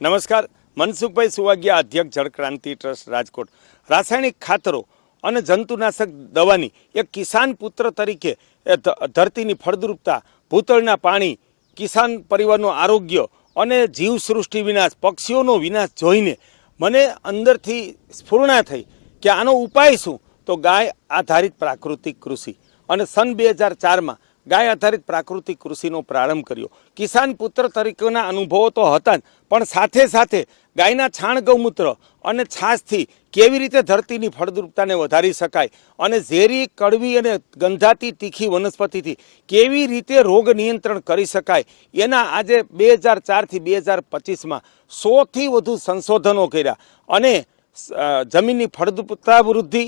નમસ્કાર, મનસુખભાઈ સુવાગિયા, અધ્યક્ષ જળ ક્રાંતિ ટ્રસ્ટ રાજકોટ। રાસાયણિક ખાતરો અને જંતુનાશક દવાની એક કિસાન પુત્ર તરીકે ધરતીની ફળદ્રુપતા, ભૂતળના પાણી, કિસાન પરિવારનું આરોગ્ય અને જીવસૃષ્ટિ વિનાશ, પક્ષીઓનો વિનાશ જોઈને મને અંદરથી સ્ફૂર્ણા થઈ કે આનો ઉપાય શું? તો ગાય આધારિત પ્રાકૃતિક કૃષિ। અને સન 2004માં ગાય આધારિત પ્રાકૃતિક કૃષિનો પ્રારંભ કર્યો। કિસાન પુત્ર તરીકેના અનુભવો તો હતા જ, પણ સાથે સાથે ગાયના છાણ, ગૌમૂત્ર અને છાશથી કેવી રીતે ધરતીની ફળદ્રુપતાને વધારી શકાય અને ઝેરી, કડવી અને ગંધાતી તીખી વનસ્પતિથી કેવી રીતે રોગ નિયંત્રણ કરી શકાય એના આજે 2004થી 2025માં 100થી વધુ સંશોધનો કર્યા અને જમીનની ફળદ્રુપતા વૃદ્ધિ,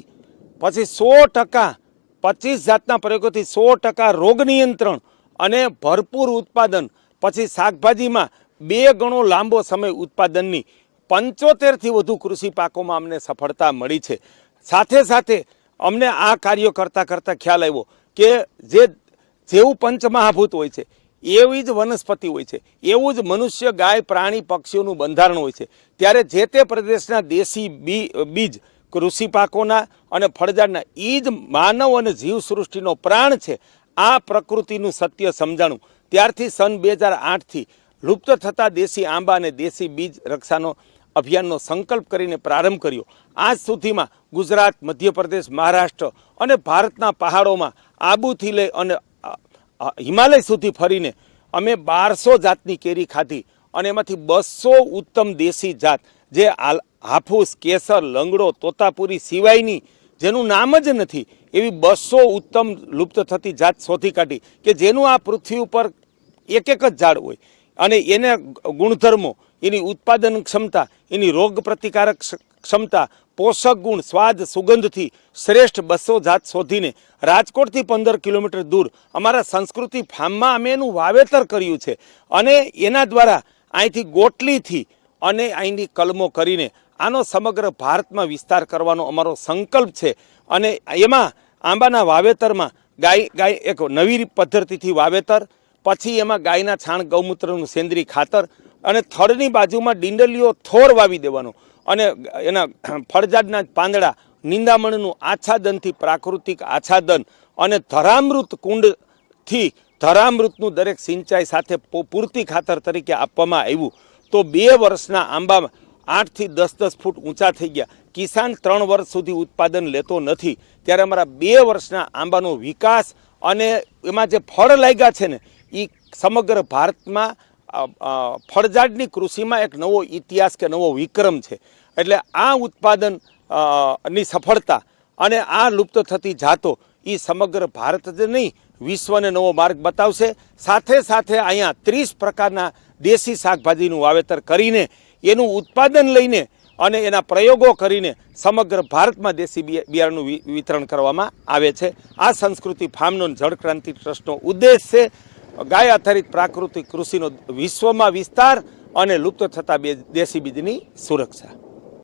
પછી 100% 25 જાતના પ્રયોગોથી 100% રોગ નિયંત્રણ અને ભરપૂર ઉત્પાદન, પછી શાકભાજીમાં 2 ગણો લાંબો સમય ઉત્પાદનની 75થી વધુ કૃષિ પાકોમાં અમને સફળતા મળી છે। સાથે સાથે અમને આ કાર્યો કરતાં કરતાં ખ્યાલ આવ્યો કે જેવું પંચમહાભૂત હોય છે એવી જ વનસ્પતિ હોય છે, એવું જ મનુષ્ય, ગાય, પ્રાણી, પક્ષીઓનું બંધારણ હોય છે। ત્યારે જે તે પ્રદેશના દેશી બીજ, કૃષિ પાકોના અને ફળઝાડના એ જ માનવ અને જીવસૃષ્ટિનો પ્રાણ છે। આ પ્રકૃતિનું સત્ય સમજાણું ત્યારથી સન 2008થી લુપ્ત થતા દેશી આંબા અને દેશી બીજ રક્ષાનો અભિયાનનો સંકલ્પ કરીને પ્રારંભ કર્યો। આજ સુધીમાં ગુજરાત, મધ્યપ્રદેશ, મહારાષ્ટ્ર અને ભારતના પહાડોમાં આબુથી લઈ અને હિમાલય સુધી ફરીને અમે 1200 જાતની કેરી ખાધી અને એમાંથી 200 ઉત્તમ દેશી જાત, જે હાફૂસ, કેસર, લંગડો, તોતાપુરી સિવાયની જેનું નામ જ નથી એવી 200 ઉત્તમ લુપ્ત થતી જાત શોધી કાઢી કે જેનું આ પૃથ્વી ઉપર એક જ ઝાડ હોય અને એને ગુણધર્મો, એની ઉત્પાદન ક્ષમતા, એની રોગ પ્રતિકારક ક્ષમતા, પોષક ગુણ, સ્વાદ, સુગંધથી શ્રેષ્ઠ 200 જાત શોધીને રાજકોટથી 15 કિલોમીટર દૂર અમારા સંસ્કૃતિ ફાર્મમાં અમે એનું વાવેતર કર્યું છે અને એના દ્વારા અહીંથી ગોટલીથી અને અહીંની કલમો કરીને આનો સમગ્ર ભારતમાં વિસ્તાર કરવાનો અમારો સંકલ્પ છે। અને એમાં આંબાના વાવેતરમાં ગાય એક નવી પદ્ધતિથી વાવેતર, પછી એમાં ગાયના છાણ, ગૌમૂત્રનું સેન્દ્રીય ખાતર અને થડની બાજુમાં ડીંડલીઓ થોર વાવી દેવાનો અને એના ફળઝાડના પાંદડા, નિંદામણનું આચ્છાદનથી પ્રાકૃતિક આચ્છાદન અને ધરામૃત કુંડથી ધરામૃતનું દરેક સિંચાઈ સાથે પૂરતી ખાતર તરીકે આપવામાં આવ્યું। તો 2 વર્ષના આંબા 8 થી 10 ફૂટ ઊંચા થઈ ગયા। કિસાન 3 વર્ષ સુધી ઉત્પાદન લેતો નથી, ત્યારે અમારા 2 વર્ષના આંબાનો વિકાસ અને એમાં જે ફળ લાગ્યા છે ને એ સમગ્ર ભારતમાં ફળઝાડની કૃષિમાં એક નવો ઇતિહાસ કે નવો વિક્રમ છે। એટલે આ ઉત્પાદન ની સફળતા અને આ લુપ્ત થતી જાતો એ સમગ્ર ભારત જ નહીં, વિશ્વને નવો માર્ગ બતાવશે। સાથે સાથે અહીંયા 30 પ્રકારના દેશી શાકભાજીનું વાવેતર કરીને એનું ઉત્પાદન લઈને અને એના પ્રયોગો કરીને સમગ્ર ભારતમાં દેશી બિયારણનું વિતરણ કરવામાં આવે છે। આ સંસ્કૃતિ ફાર્મનો જળ ક્રાંતિ ટ્રસ્ટનો ઉદ્દેશ છે ગાય આધારિત પ્રાકૃતિક કૃષિનો વિશ્વમાં વિસ્તાર અને લુપ્ત થતા દેશી બીજની સુરક્ષા।